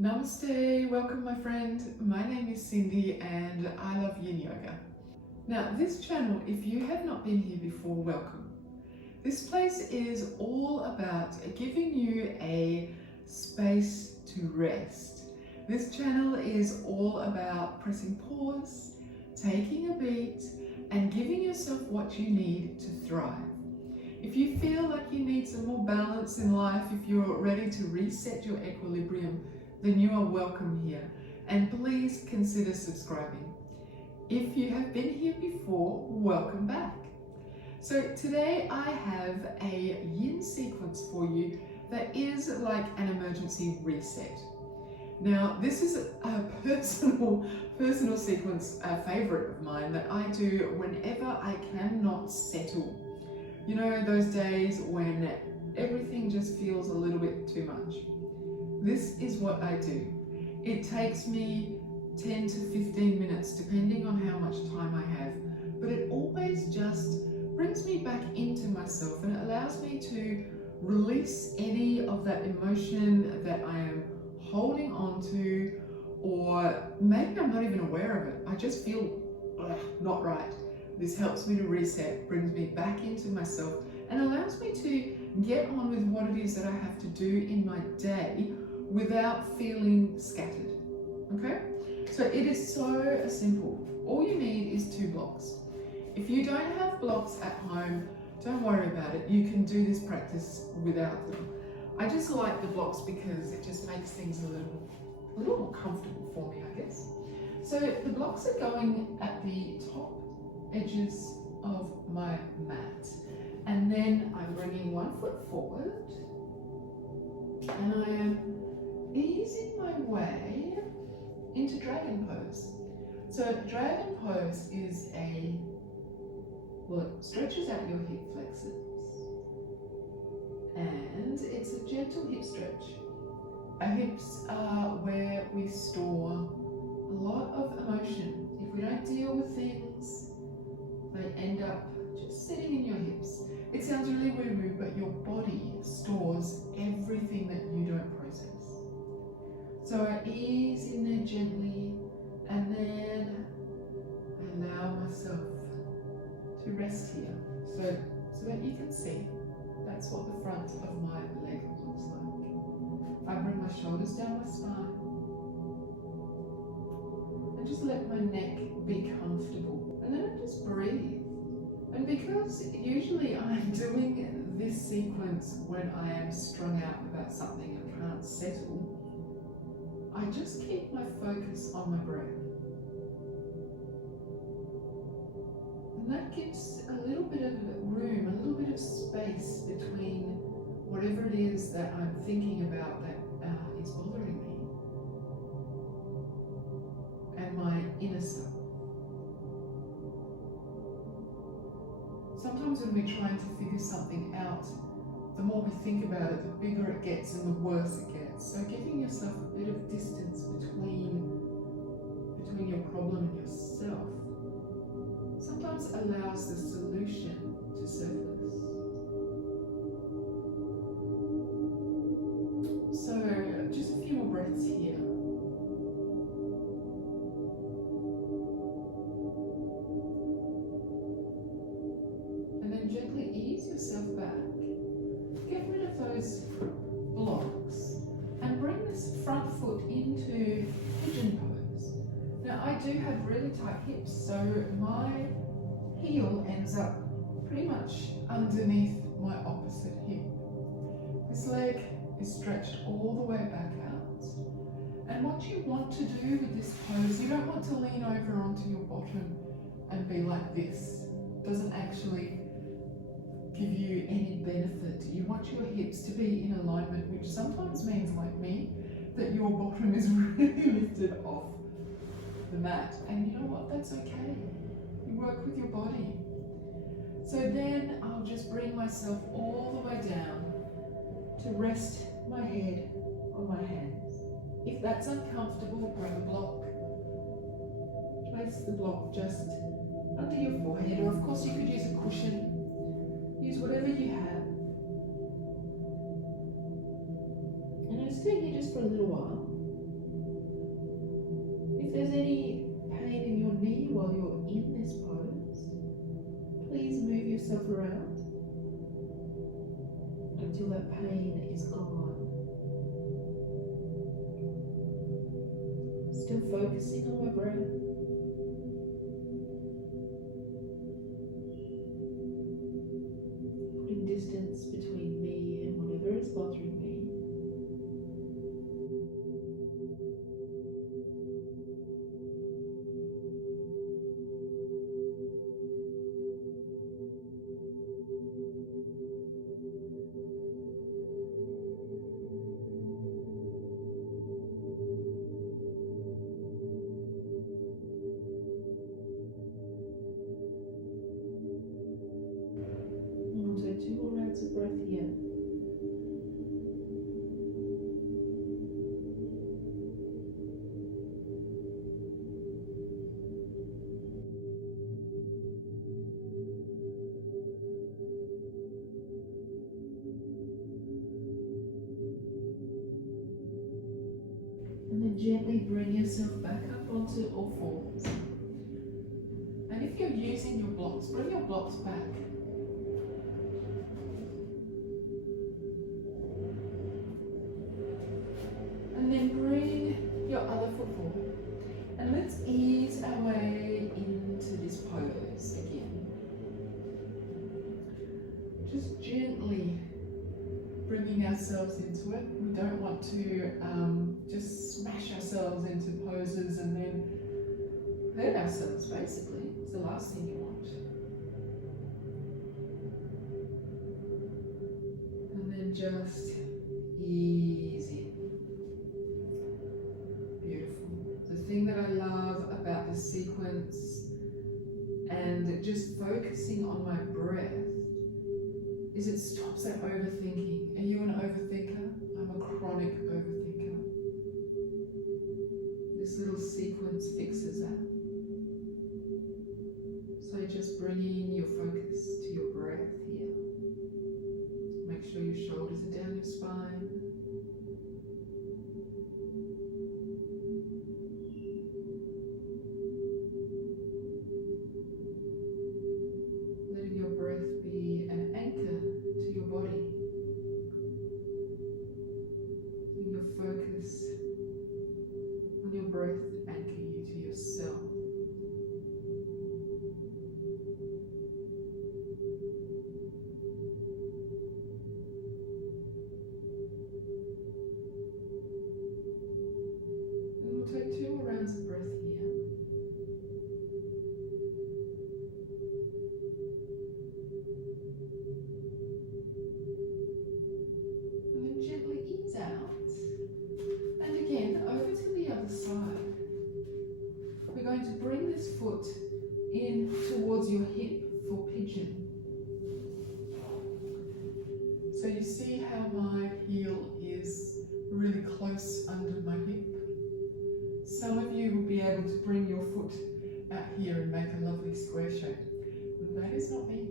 Namaste, welcome my friend. My name is Cindy and I love Yin Yoga. Now this channel, if you have not been here before, welcome. This place is all about giving you a space to rest. This channel is all about pressing pause, taking a beat and giving yourself what you need to thrive. If you feel like you need some more balance in life, if you're ready to reset your equilibrium, then you are welcome here, and please consider subscribing. If you have been here before, welcome back. So today I have a yin sequence for you that is like an emergency reset. Now this is a personal sequence, a favorite of mine that I do whenever I cannot settle. You know, those days when everything just feels a little bit too much. This is what I do. It takes me 10 to 15 minutes depending on how much time I have, but it always just brings me back into myself and it allows me to release any of that emotion that I am holding on to, or maybe I'm not even aware of it. I just feel not right. This helps me to reset, brings me back into myself and allows me to get on with what it is that I have to do in my day without feeling scattered. Okay? So it is so simple. All you need is 2 blocks. If you don't have blocks at home, don't worry about it. You can do this practice without them. I just like the blocks because it just makes things a little more comfortable for me, I guess. So the blocks are going at the top edges of my mat. And then I'm bringing 1 foot forward and I am easing my way into dragon pose. So dragon pose is it stretches out your hip flexors and it's a gentle hip stretch. Our hips are where we store a lot of emotion. If we don't deal with things, they end up just sitting in your hips. It sounds really woo-woo, but your body stores everything that you don't process. So I ease in there gently and then I allow myself to rest here. So that you can see, that's what the front of my leg looks like. I bring my shoulders down my spine and just let my neck be comfortable. And then I just breathe. And because usually I'm doing this sequence when I am strung out about something and can't settle, I just keep my focus on my breath. And that gives a little bit of room, a little bit of space between whatever it is that I'm thinking about that is bothering me and my inner self. Sometimes when we're trying to figure something out, the more we think about it, the bigger it gets and the worse it gets. So giving yourself a bit of distance between your problem and yourself sometimes allows the solution to surface. So just a few more breaths here. And then gently ease yourself back. Get rid of those blocks and bring this front foot into pigeon pose. Now I do have really tight hips, so my heel ends up pretty much underneath my opposite hip. This leg is stretched all the way back out. And what you want to do with this pose, you don't want to lean over onto your bottom and be like this. It doesn't actually give you any benefit. You want your hips to be in alignment, which sometimes means, like me, that your bottom is really lifted off the mat. And you know what? That's okay. You work with your body. So then I'll just bring myself all the way down to rest my head on my hands. If that's uncomfortable, grab a block. Place the block just under your forehead, or of course you could use a cushion. Use whatever you have. And I'm staying here just for a little while. Still focusing on my breath. Putting distance between me and whatever is bothering me. And we'll take 2 more rounds of breath here. And then gently bring yourself back up onto all fours. And if you're using your blocks, bring your blocks back. And then bring your other foot forward. And let's ease our way into this pose again. Just gently bringing ourselves into it. We don't want to just smash ourselves into poses and then hurt ourselves, basically. It's the last thing you want. And then just ease in. Beautiful. The thing that I love about this sequence and just focusing on my breath is it stops that overthinking. Are you an overthinker? I'm a chronic overthinker. This little sequence fixes that. So just bringing your focus to your breath here. Make sure your shoulders are down your spine. Letting your breath be an anchor to your body. Letting your focus on your breath anchor you to yourself. Take 2 more rounds of breath here. And then gently ease out. And again, over to the other side. We're going to bring this foot in towards your hip for pigeon. So you see how my heel is really close under my hip? Some of you will be able to bring your foot out here and make a lovely square shape. That is not me.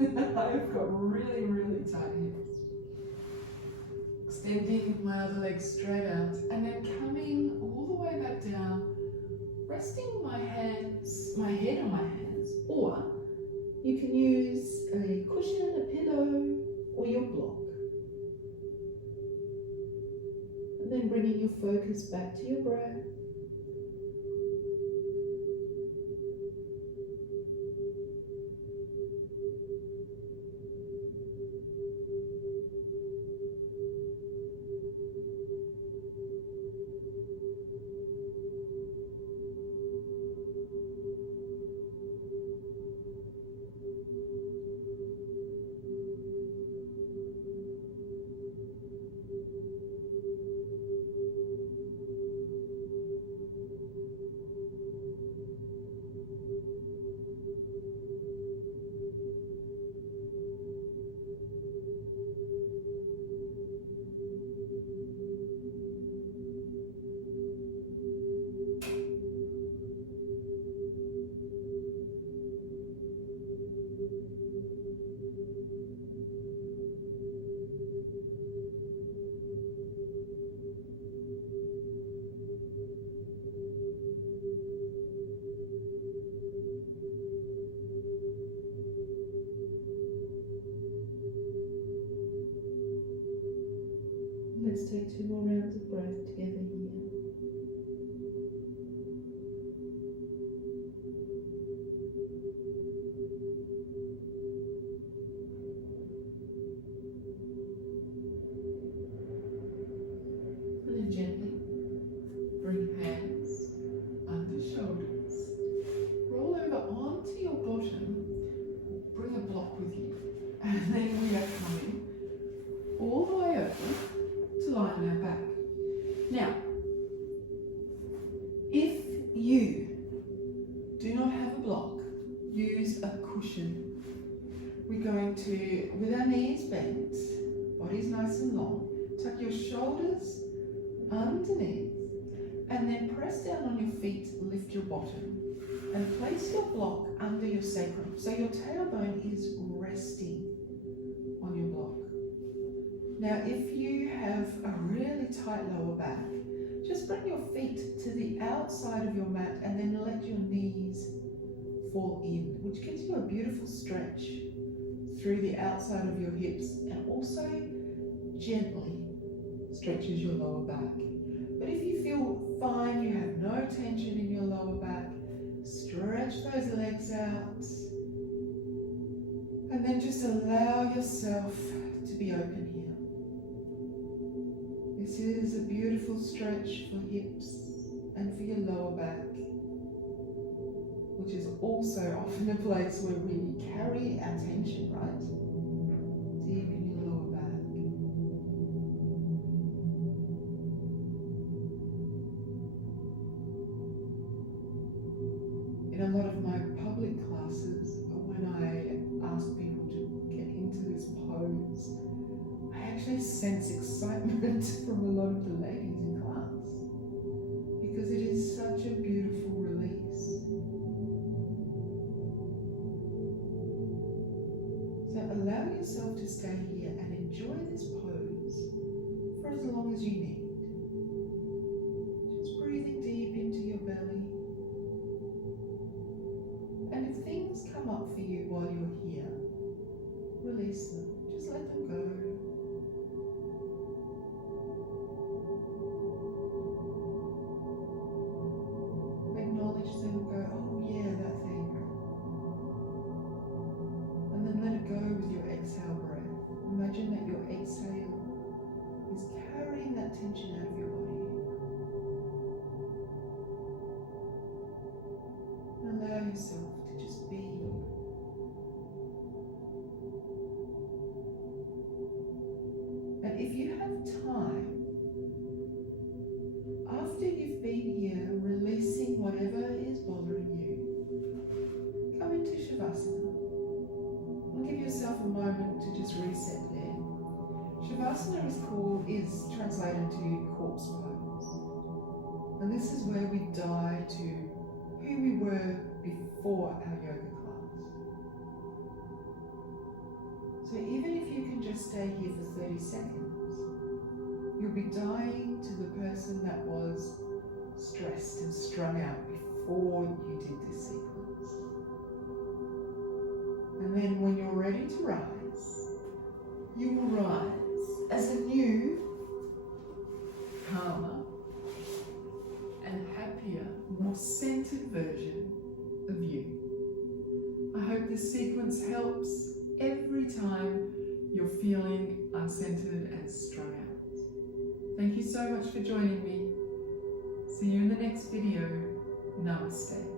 I've got really, really tight hips. Extending my other leg straight out and then coming all the way back down, resting my head on my hands, or you can use a cushion, a pillow, or your block. And then bringing your focus back to your breath. Let's take 2 more rounds of breath together here. bent, body's nice and long. Tuck your shoulders underneath, and then press down on your feet, lift your bottom, and place your block under your sacrum. So your tailbone is resting on your block. Now, if you have a really tight lower back, just bring your feet to the outside of your mat and then let your knees fall in, which gives you a beautiful stretch through the outside of your hips and also gently stretches your lower back. But if you feel fine, you have no tension in your lower back, stretch those legs out and then just allow yourself to be open here. This is a beautiful stretch for hips and for your lower back, which is also often a place where we carry our tension, right? Deep in your lower back. In a lot of my public classes, when I ask people to get into this pose, I actually sense excitement from a lot of the ladies in class because it is such a beautiful release. So allow yourself to stay here and enjoy this pose for as long as you need. Just breathing deep into your belly. And if things come up for you while you're here, release them. Just let them go. Acknowledge them, go, oh yeah, that thing. And then let it go with your exhale breath. Imagine that your exhale is carrying that tension out of your body. And allow yourself to just be. And if you have time, after you've been here releasing whatever is bothering you, come into Shavasana and give yourself a moment to just reset there. Shavasana is translated to corpse pose. And this is where we die to who we were before our yoga class. So even if you can just stay here for 30 seconds, you'll be dying to the person that was stressed and strung out before you did this sequence. And then when you're ready to rise, you will rise as a new, calmer, and happier, more centered version of you. I hope this sequence helps every time you're feeling uncentered and strung out. Thank you so much for joining me. See you in the next video. Namaste.